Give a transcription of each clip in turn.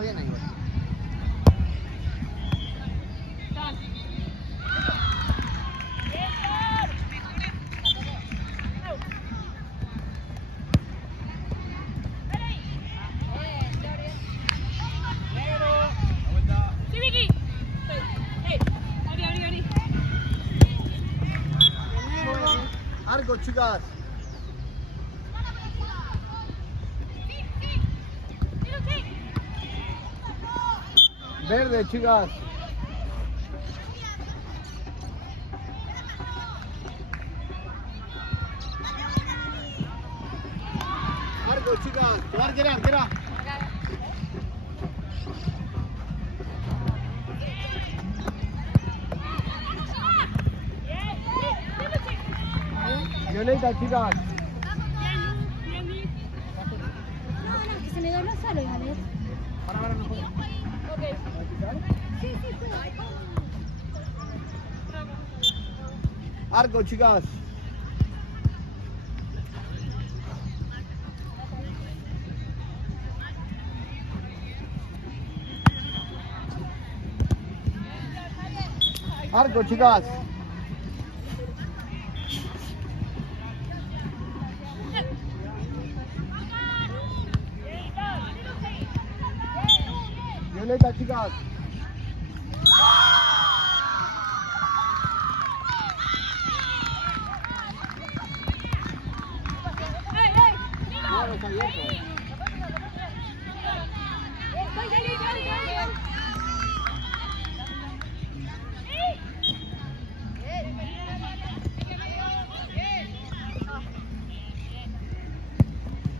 Está bien ahí, güey. Arco, chicas. Verde, chicas. Arco, chicas. Quedar. Violeta, chicas. No, que se me dobló solo, ¿vale? Para, no puedo. Ok. Sí, puedo. Arco, chicas. Arco, chicas. Violeta, chicas. No, está abierto.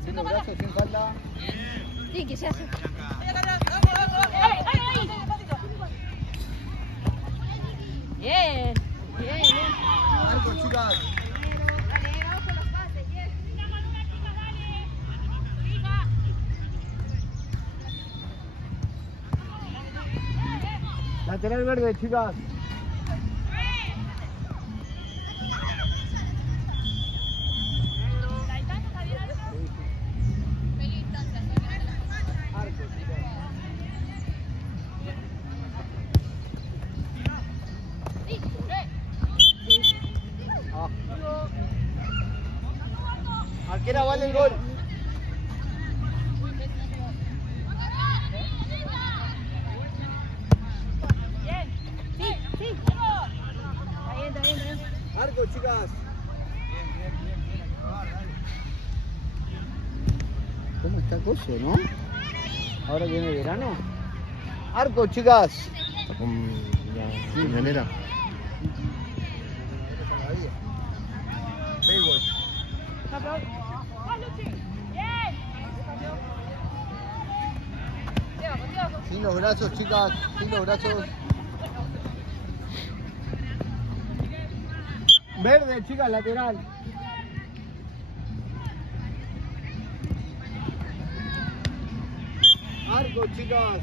Sin los brazos, sin falta. Sí, que ya se... Bien. Arco, chicas. Dale, vamos con los pases, bien. Lateral verde, chicas. Arco, chicas. Arquera, vale el gol. Sí. Está bien. Arco, chicas. ¿Cómo está Coso, no? Ahora viene verano. Arco, chicas. Está con la señalera. Sin los brazos, chicas. Sin los brazos. Verde, chicas, lateral. Arco, chicas.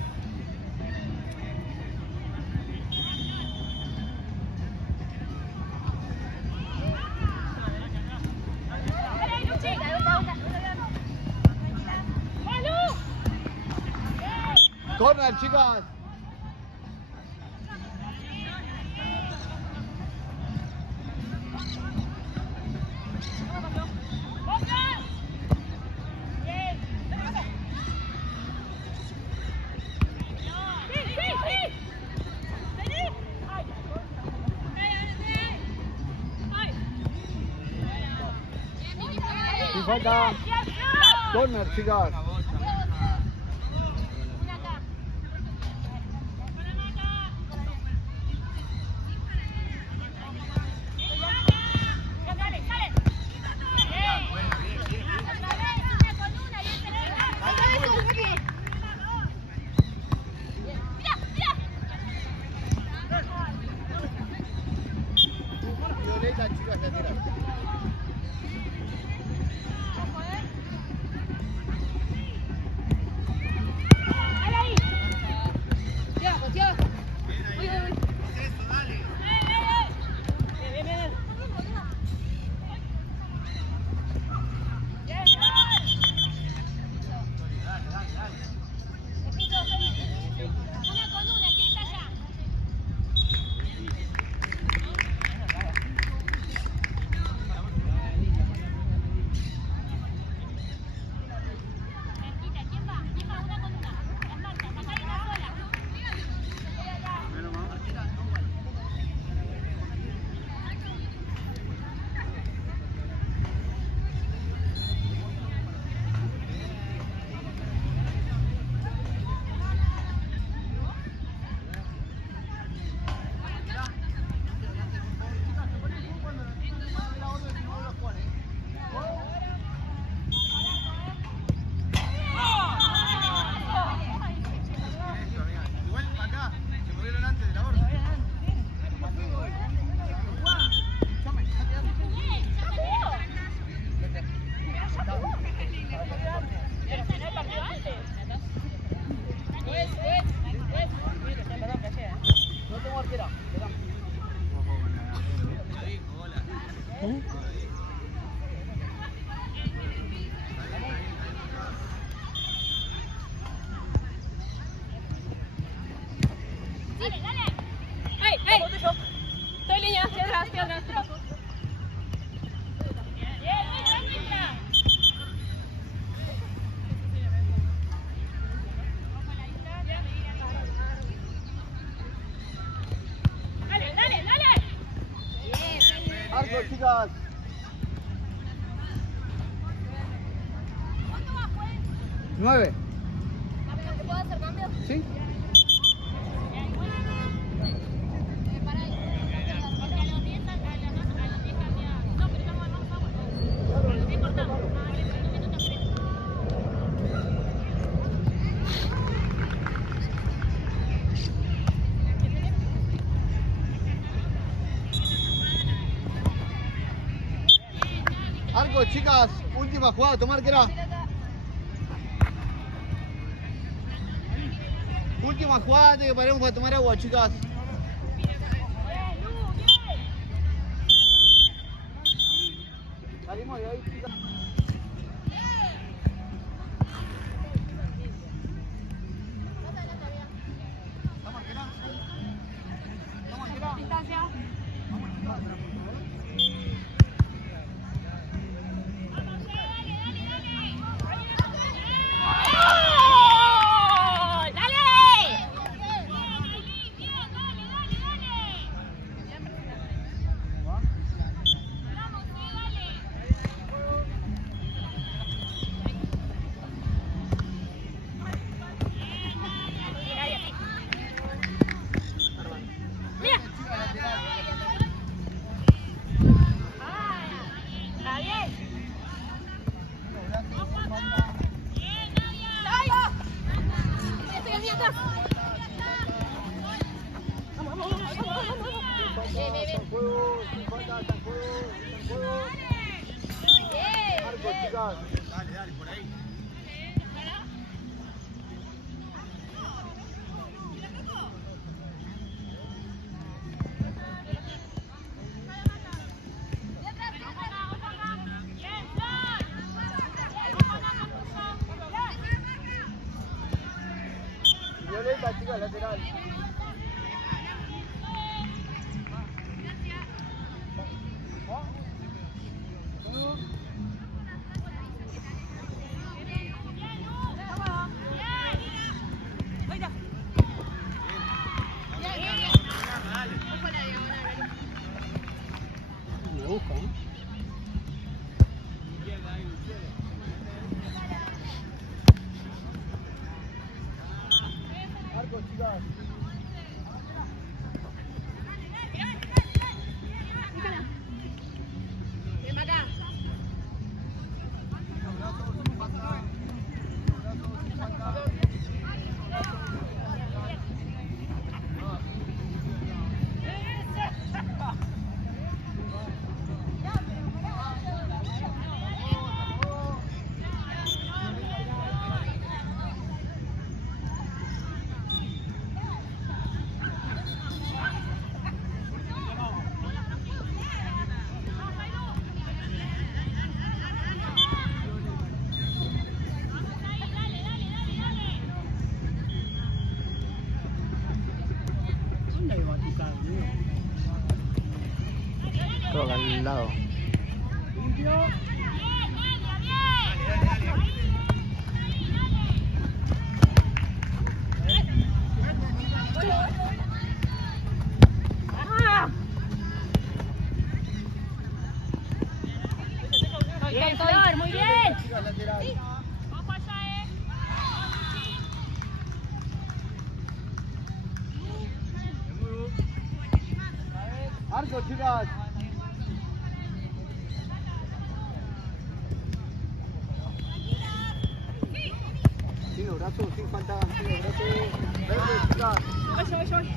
Corner, chicas. Sin falta. Corner, chicas. Violeta, chicas, lateral. 9. ¿Te puedo hacer cambio? ¿Sí? Arco, chicas, última jugada, tomar que era. Última jugada antes que paremos para tomar agua, chicas. Salimos de ahí, chicas. Distancia. Arco, chicas. Violeta, chicas, lateral. Me busca, ¿eh? Arco, chicas. Ven acá. Creo que al lado. Bien, Flor, muy bien. Chicas, lateral. Arco, chicas. Sin los brazos, sin falta. Sin los brazos. Vete, chicas. Voy.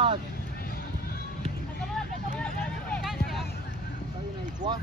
chicas. Está bien ahí, Juan.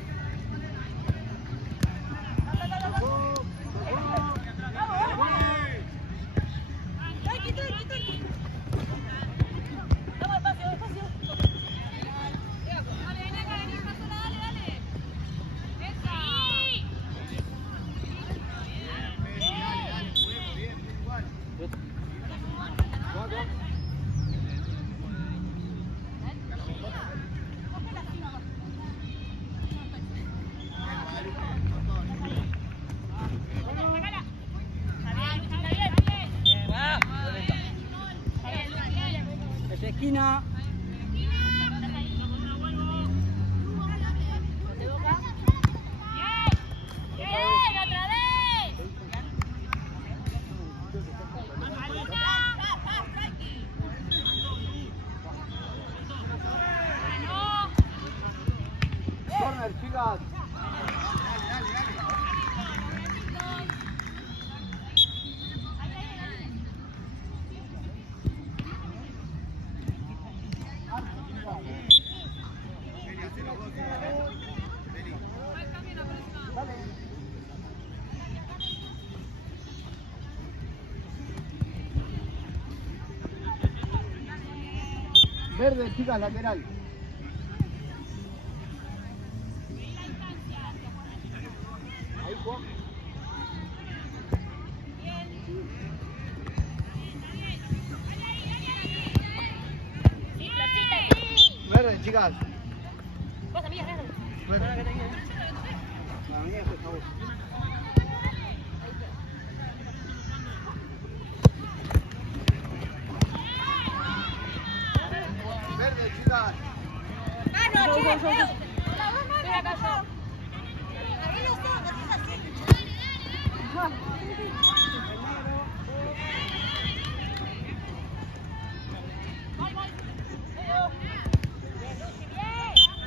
Esquina. Corner, chicas. Verde, chicas, lateral. Ahí, Juan. Verde, chicas. Verde. La mía, por favor. Verde, chicas.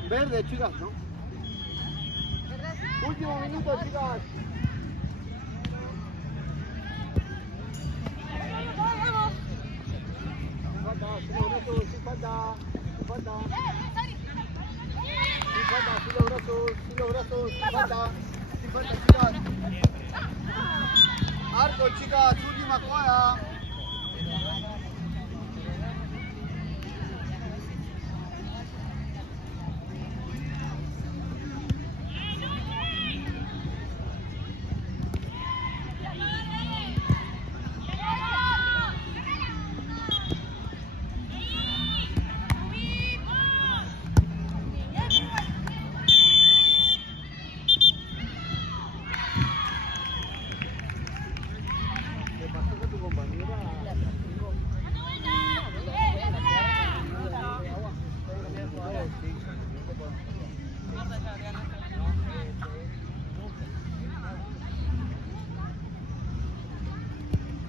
Verde, chicas, ¿no? Último minuto, chicas. Sin falta. Sin los brazos, sin falta, chicas. Arco, chicas, última jugada.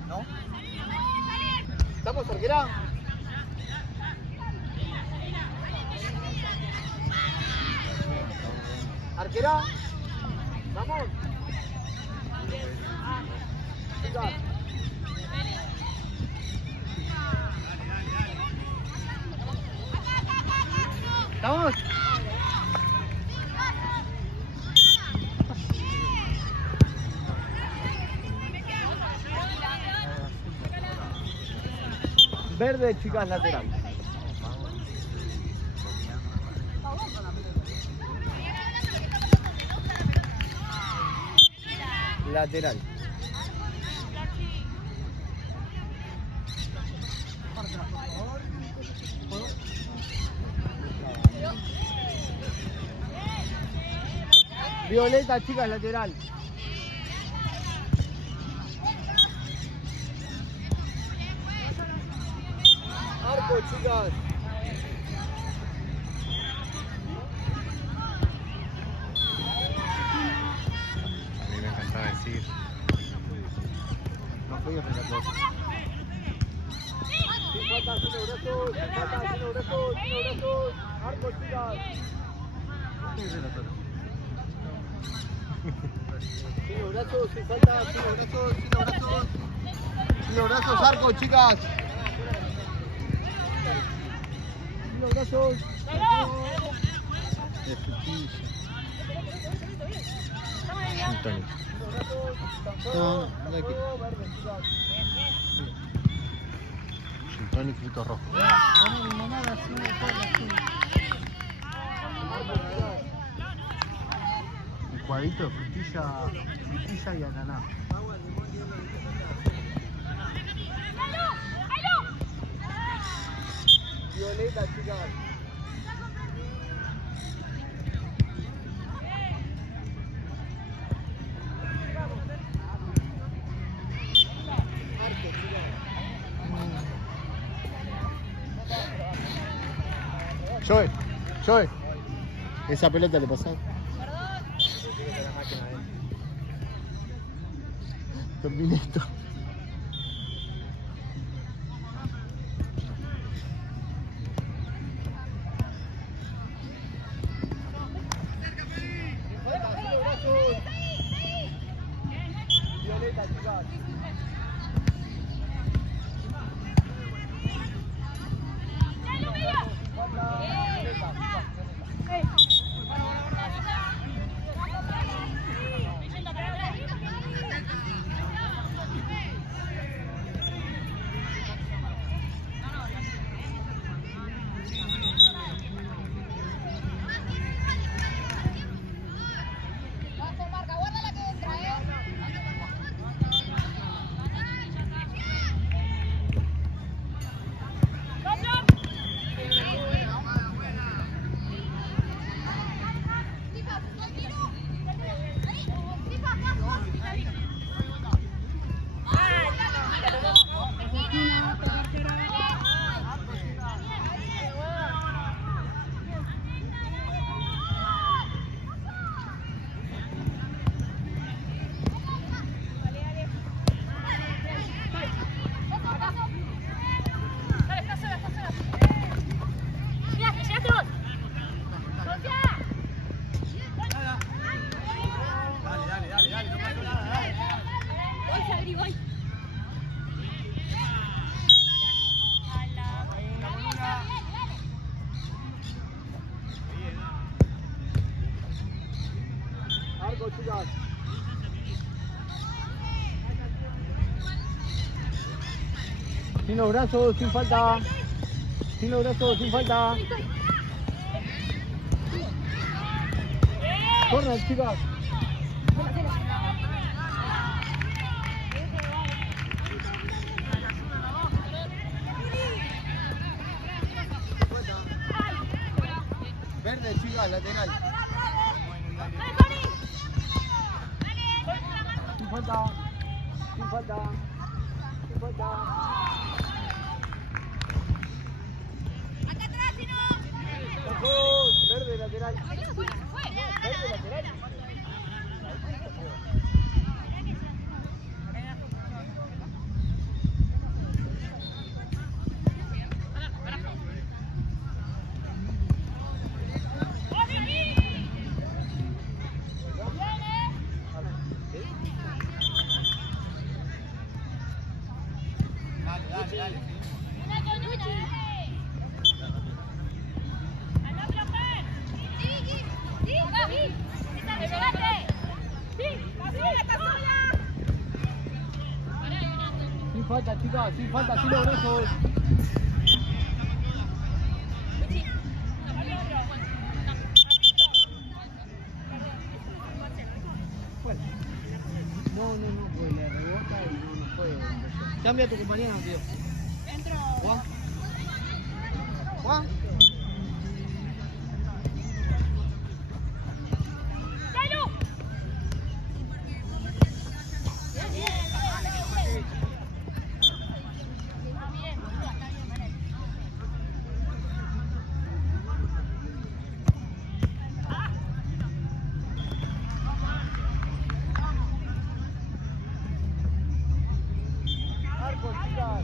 ¿No? ¿Estamos, arquera? ¿Arquera? ¿Vamos? Chicas. ¿Estamos? Verde, chicas, lateral. Lateral. Violeta, chicas, lateral. Arco, chicas. A mí me encantaba decir. No podía pensar todo. Sin falta, sin los brazos, sin falta, sin los brazos, sin los brazos. Arco, chicas. Sin los brazos, sin falta, sin los brazos, sin los brazos. Sin los brazos, arco, chicas. los brazos. De frutilla. Un tónico. No, no hay que. Un tónico fruto rojo. Un cuadrito de frutilla y ananá. Violeta, chicas. Joey. Esa pelota le pasó. Terminé esto. Violeta, chicas. Arco, chicas. Sin los brazos, sin falta. Sin los brazos, sin falta. Corner, chicas. Verde, chicas, lateral. Sin falta. Sin falta. Sin falta. Acá atrás, si no. Verde, lateral. Verde, lateral. Sin falta, chicas, sin falta, sin los brazos. No, pues le rebota y no puede. Cambia a tu compañero, tío. Entro. Juan. Juan. Arco, chicas.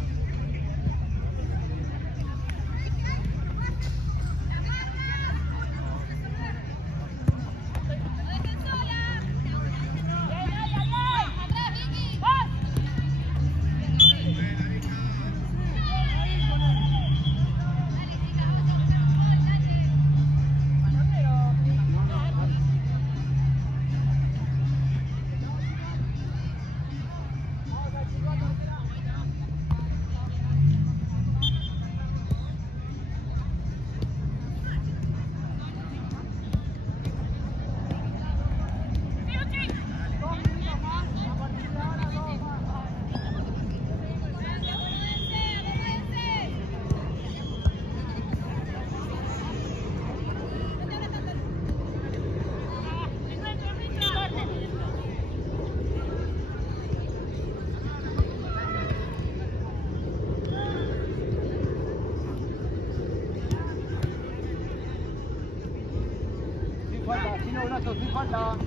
Falta, sin brazo, sin falta.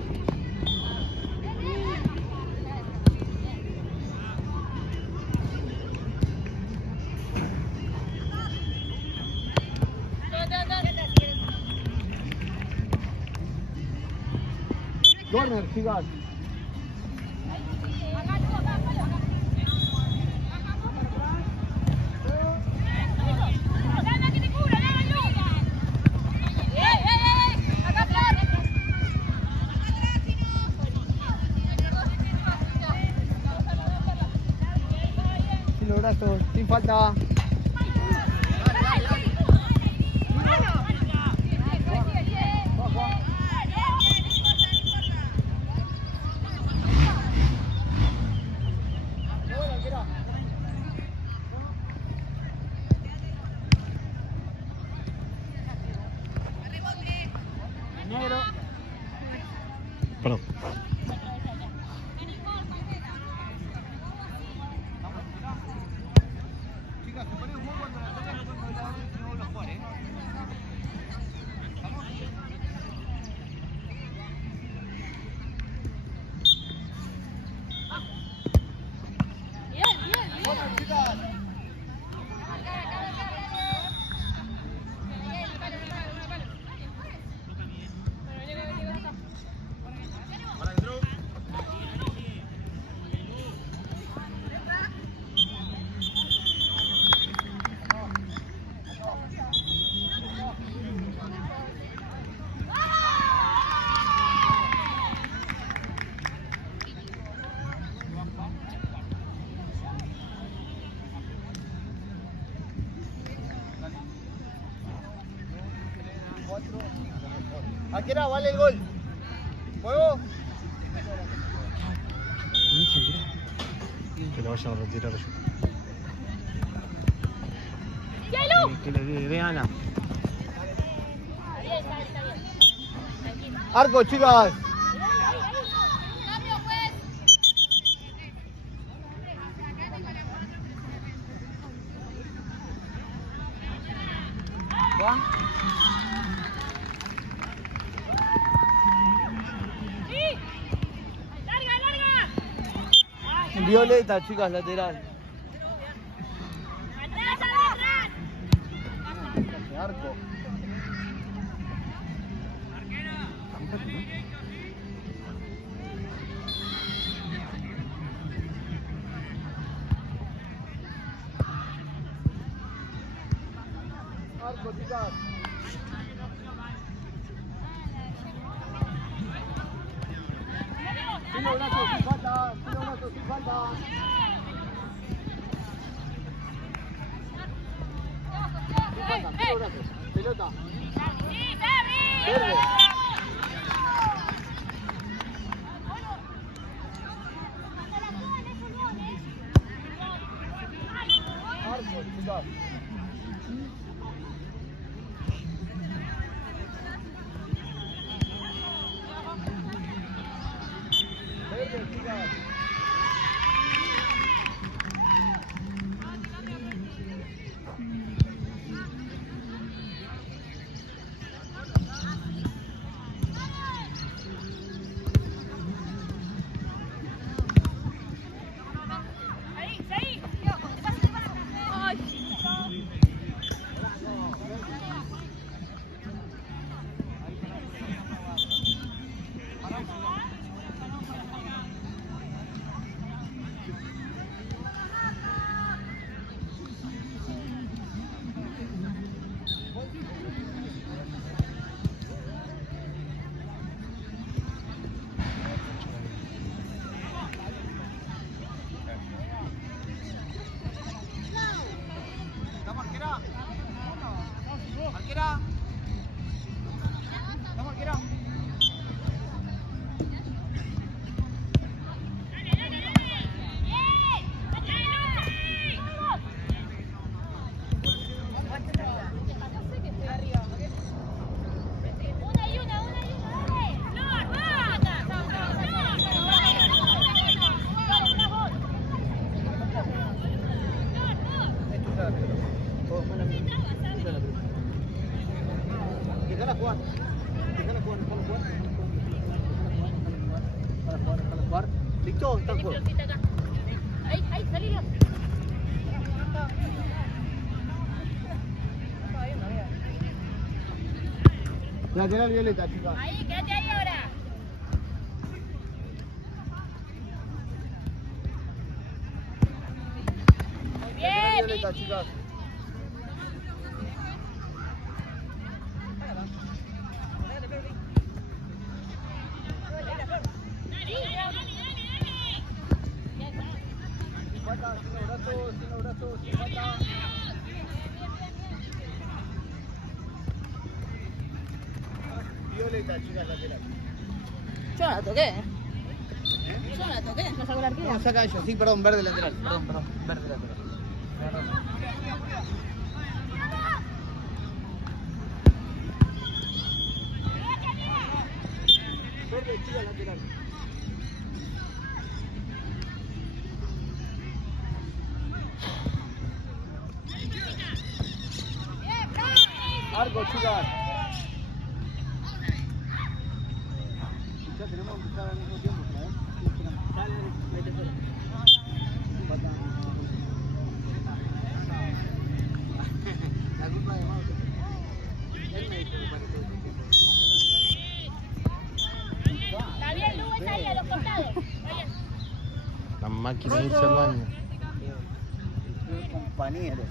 Corner, chicas. Sin los brazos, sin falta. Negro. Perdón. Chicas, se ponen un poco cuando la tocan, no los pone. Vamos. Bueno, chicas. ¿A qué hora vale el gol? ¿Juego? Que lo vayan a retirar yo. Que le vean a... Arco, chicas. ¿Va? Violeta, chicas, lateral. Arco. Arco, chicas. Sin los brazos, sin falta. Sin los brazos, sin falta. Sin falta, sin los brazos. Pelota. Verde. Arco, chicas. Verde, chicas. ¿Estamos arquera? ¿Arquera? ¿Estamos arquera? Dejala jugar. Dejala jugar. jugar. Listo, está el juego. Ahí, salilo. Lateral violeta, chicas. Ahí, quédate ahí ahora. Muy bien, Lateral violeta, Vicky. chicas. Sin falta, sin brazos, sin falta. Violeta, chicas, lateral. Yo no la toqué. Yo no la toqué. ¿No sacó la arquera? No, saca ellos, sí, perdón, verde lateral. Perdón, verde lateral. Tenés razón. Verde, chica, lateral. Arco, chicas. Ya tenemos que empezar al mismo tiempo, ¿sabes? Dale, vete fuera. Falta. La culpa de Mau. Él me dijo que para todo el tiempo. Está bien, Lu, está ahí a los costados. Vaya. La máquina irse al baño. Compañeros.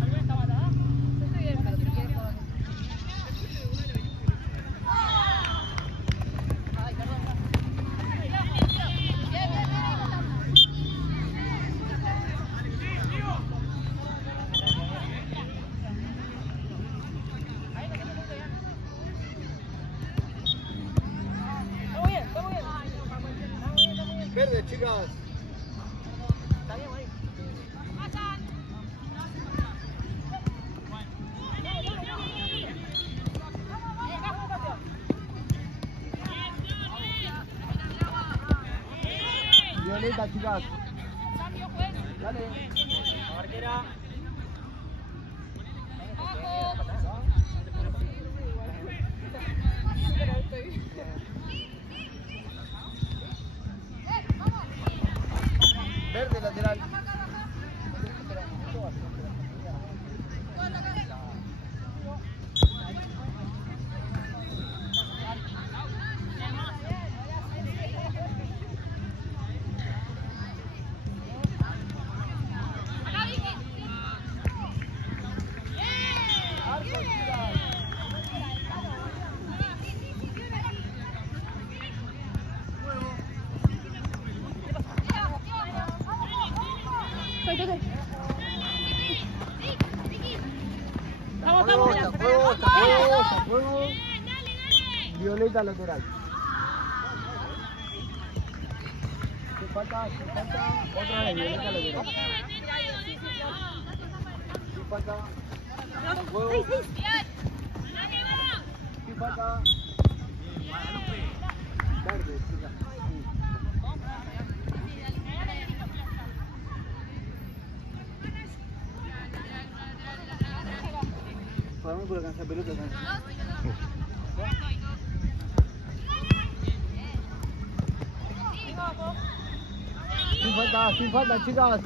¿Alguna está matada? Yo estoy bien, pero si quieres todo. Ay, perdón. Verde, chicas. Violeta, chicas. Dale. Arquera. Verde lateral. Arco, chicas. Vamos, Juego, vamos. juego. Violeta lateral. Sin falta. Otra vez, violeta lateral. Sin falta. Juego. Sin falta. Verde, chicas. Para mí por alcanzar pelota sin falta, chicas.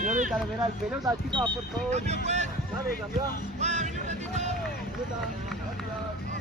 Violeta lateral, pelota, chicas, por favor. Dale, cambia. Pelota, gracias.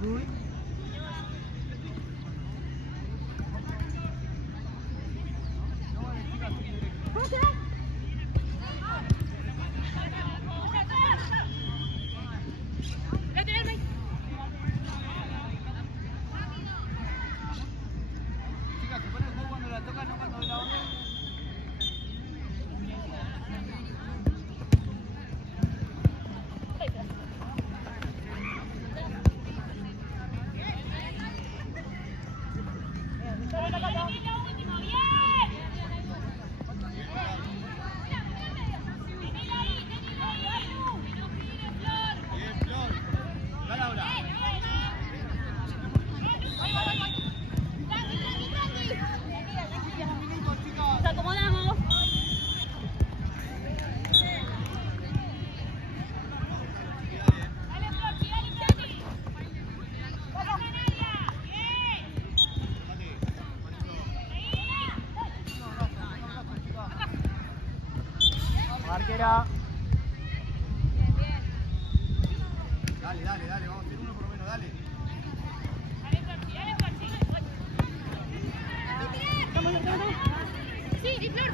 azul. afuera. Dale, dale, dale, vamos a hacer uno por lo menos, dale. Sí, Flor.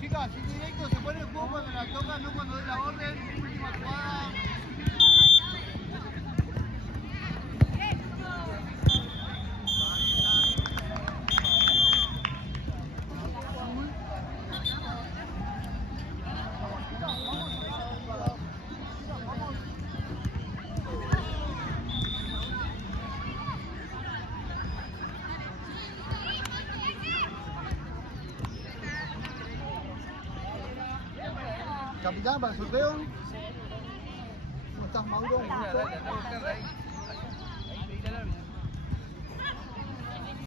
Chicas, si directo se pone el juego cuando la tocan, no cuando dé la orden. Última jugada. Capitán, para el sorteo. ¿Cómo estás, Mauro? Dale,